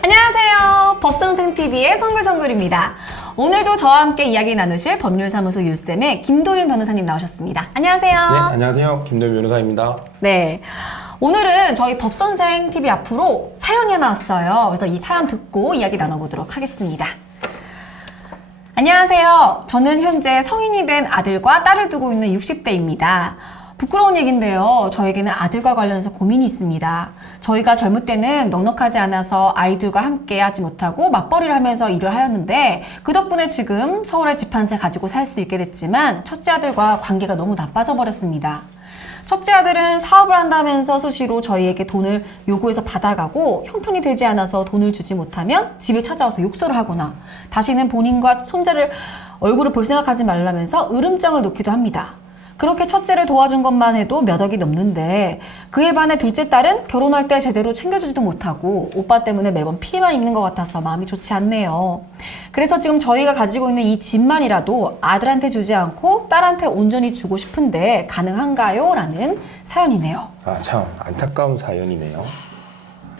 안녕하세요. 법성생TV의 성글성글입니다. 오늘도 저와 함께 이야기 나누실 법률사무소 율쌤의 김도윤 변호사님 나오셨습니다. 안녕하세요. 네, 안녕하세요. 김도윤 변호사입니다. 네. 오늘은 저희 법선생TV 앞으로 사연이 하나 왔어요. 그래서 이 사연 듣고 이야기 나눠보도록 하겠습니다. 안녕하세요. 저는 현재 성인이 된 아들과 딸을 두고 있는 60대입니다. 부끄러운 얘기인데요. 저에게는 아들과 관련해서 고민이 있습니다. 저희가 젊을 때는 넉넉하지 않아서 아이들과 함께 하지 못하고 맞벌이를 하면서 일을 하였는데 그 덕분에 지금 서울에 집 한 채 가지고 살 수 있게 됐지만 첫째 아들과 관계가 너무 나빠져 버렸습니다. 첫째 아들은 사업을 한다면서 수시로 저희에게 돈을 요구해서 받아가고 형편이 되지 않아서 돈을 주지 못하면 집에 찾아와서 욕설을 하거나 다시는 본인과 손자를 얼굴을 볼 생각하지 말라면서 으름장을 놓기도 합니다. 그렇게 첫째를 도와준 것만 해도 몇 억이 넘는데 그에 반해 둘째 딸은 결혼할 때 제대로 챙겨주지도 못하고 오빠 때문에 매번 피해만 입는 것 같아서 마음이 좋지 않네요. 그래서 지금 저희가 가지고 있는 이 집만이라도 아들한테 주지 않고 딸한테 온전히 주고 싶은데 가능한가요? 라는 사연이네요. 아, 참 안타까운 사연이네요.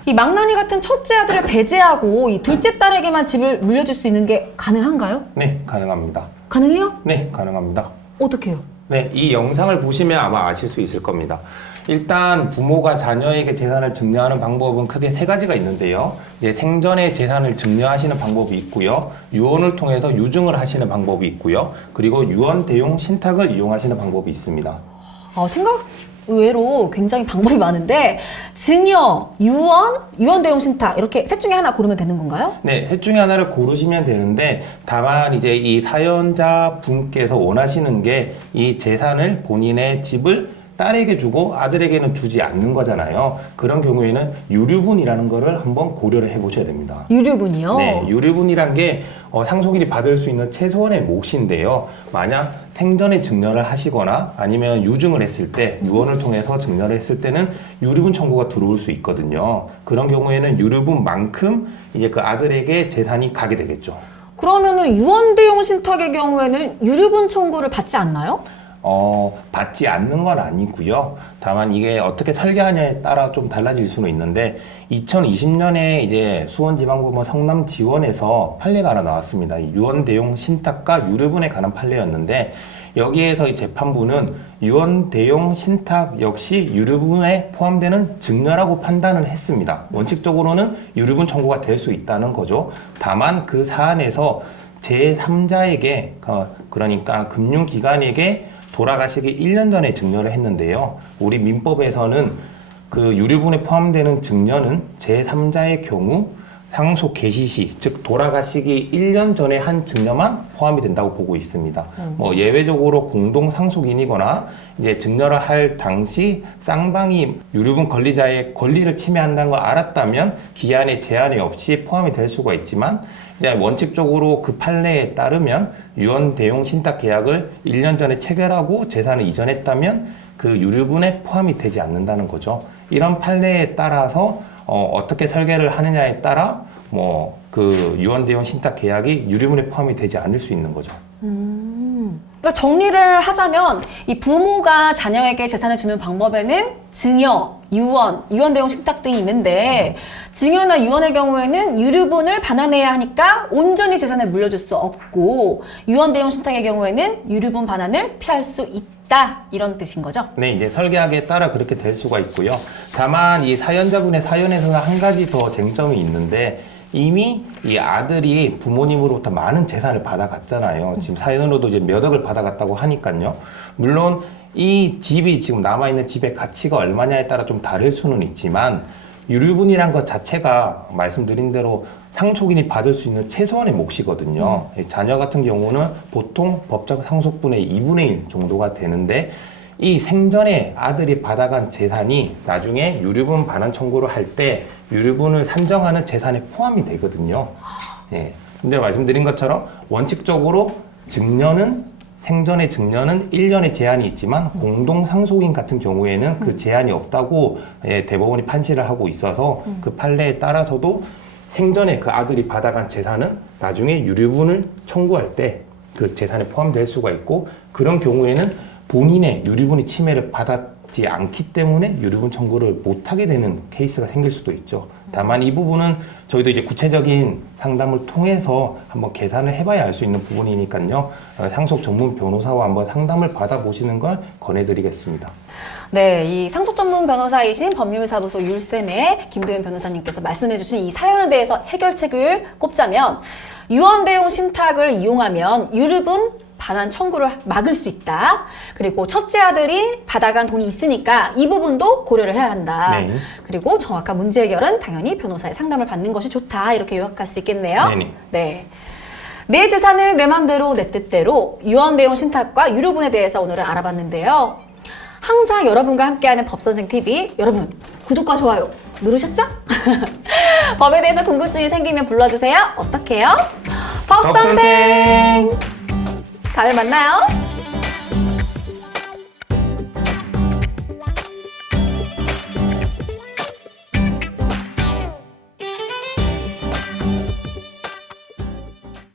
이 망나니 같은 첫째 아들을 배제하고 이 둘째 딸에게만 집을 물려줄 수 있는 게 가능한가요? 네, 가능합니다. 가능해요? 네, 가능합니다. 어떻게요? 네, 이 영상을 보시면 아마 아실 수 있을 겁니다. 일단 부모가 자녀에게 재산을 증여하는 방법은 크게 세 가지가 있는데요. 이제 생전에 재산을 증여하시는 방법이 있고요. 유언을 통해서 유증을 하시는 방법이 있고요. 그리고 유언 대용 신탁을 이용하시는 방법이 있습니다. 생각 의외로 굉장히 방법이 많은데 증여, 유언 대용 신탁 이렇게 셋 중에 하나 고르면 되는 건가요? 네, 셋 중에 하나를 고르시면 되는데 다만 이제 이 사연자 분께서 원하시는 게 이 재산을 본인의 집을 딸에게 주고 아들에게는 주지 않는 거잖아요. 그런 경우에는 유류분이라는 거를 한번 고려를 해보셔야 됩니다. 유류분이요? 네, 유류분이란 게 상속인이 받을 수 있는 최소한의 몫인데요. 만약 생전에 증여를 하시거나 아니면 유증을 했을 때, 유언을 통해서 증여를 했을 때는 유류분 청구가 들어올 수 있거든요. 그런 경우에는 유류분만큼 이제 그 아들에게 재산이 가게 되겠죠. 그러면은 유언 대용 신탁의 경우에는 유류분 청구를 받지 않나요? 받지 않는 건 아니고요. 다만 이게 어떻게 설계하냐에 따라 좀 달라질 수는 있는데 2020년에 이제 수원지방법원 성남지원에서 판례가 하나 나왔습니다. 유언 대용 신탁과 유류분에 관한 판례였는데 여기에서 이 재판부는 유언 대용 신탁 역시 유류분에 포함되는 증여라고 판단을 했습니다. 원칙적으로는 유류분 청구가 될 수 있다는 거죠. 다만 그 사안에서 제3자에게 그러니까 금융기관에게 돌아가시기 1년 전에 증여를 했는데요. 우리 민법에서는 그 유류분에 포함되는 증여는 제3자의 경우 상속 개시 시, 즉 돌아가시기 1년 전에 한 증여만 포함이 된다고 보고 있습니다. 뭐 예외적으로 공동 상속인이거나 이제 증여를 할 당시 쌍방이 유류분 권리자의 권리를 침해한다는 걸 알았다면 기한에 제한이 없이 포함이 될 수가 있지만 이제 원칙적으로 그 판례에 따르면 유언 대용 신탁 계약을 1년 전에 체결하고 재산을 이전했다면 그 유류분에 포함이 되지 않는다는 거죠. 이런 판례에 따라서 어떻게 설계를 하느냐에 따라 그 유언 대용 신탁 계약이 유류분에 포함이 되지 않을 수 있는 거죠. 그러니까 정리를 하자면 이 부모가 자녀에게 재산을 주는 방법에는 증여, 유언 대용 신탁 등이 있는데 증여나 유언의 경우에는 유류분을 반환해야 하니까 온전히 재산을 물려줄 수 없고 유언 대용 신탁의 경우에는 유류분 반환을 피할 수 있다 이런 뜻인 거죠? 네, 이제 설계하기에 따라 그렇게 될 수가 있고요. 다만 이 사연자분의 사연에서는 한 가지 더 쟁점이 있는데 이미 이 아들이 부모님으로부터 많은 재산을 받아갔잖아요. 지금 사연으로도 이제 몇 억을 받아갔다고 하니까요. 물론 이 집이 지금 남아있는 집의 가치가 얼마냐에 따라 좀 다를 수는 있지만 유류분이란 것 자체가 말씀드린 대로 상속인이 받을 수 있는 최소한의 몫이거든요. 자녀 같은 경우는 보통 법적 상속분의 2분의 1 정도가 되는데 이 생전에 아들이 받아간 재산이 나중에 유류분 반환 청구를 할 때 유류분을 산정하는 재산에 포함이 되거든요. 예. 근데 말씀드린 것처럼 원칙적으로 생전의 증여는 1년의 제한이 있지만 공동 상속인 같은 경우에는 그 제한이 없다고 대법원이 판시를 하고 있어서 그 판례에 따라서도 생전에 그 아들이 받아간 재산은 나중에 유류분을 청구할 때 그 재산에 포함될 수가 있고 그런 경우에는 본인의 유류분이 침해를 받았지 않기 때문에 유류분 청구를 못하게 되는 케이스가 생길 수도 있죠. 다만 이 부분은 저희도 이제 구체적인 상담을 통해서 한번 계산을 해봐야 알 수 있는 부분이니까요. 상속 전문 변호사와 한번 상담을 받아보시는 걸 권해드리겠습니다. 네, 이 상속 전문 변호사이신 법률사무소 율쌤의 김도현 변호사님께서 말씀해주신 이 사연에 대해서 해결책을 꼽자면 유언대용 신탁을 이용하면 유류분 반환 청구를 막을 수 있다. 그리고 첫째 아들이 받아간 돈이 있으니까 이 부분도 고려를 해야 한다. 네. 그리고 정확한 문제 해결은 당연히 변호사의 상담을 받는 것이 좋다. 이렇게 요약할 수 있겠네요. 네네. 네. 내 재산을 내 맘대로 내 뜻대로 유언대용 신탁과 유류분에 대해서 오늘은 알아봤는데요. 항상 여러분과 함께하는 법선생TV 여러분 구독과 좋아요 누르셨죠? 법에 대해서 궁금증이 생기면 불러주세요. 어떻게요? 법선생! 다음에 만나요.